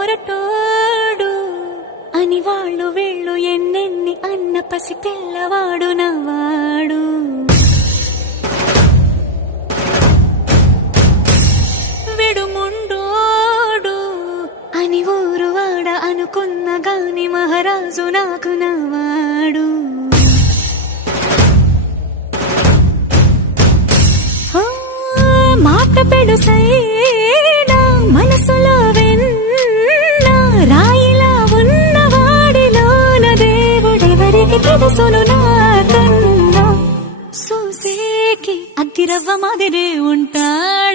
మొరటోడు అని వాళ్ళు వీళ్ళు ఎన్నెన్ని అన్న పసి పిల్లవాడు నవ్వాడు. విడుముండోడు అని ఊరు వాడ అనుకున్న గాని మహారాజు నాకు నవ్వాడు. మాట పెడుసైనా మనసులో వెన్న రాయిలా ఉన్నవాడిలోన దేవుడెవరికి తెలుసును నాకన్నా. సూసేకి అగ్గిరవ్వ మాదిరే ఉంటాడు.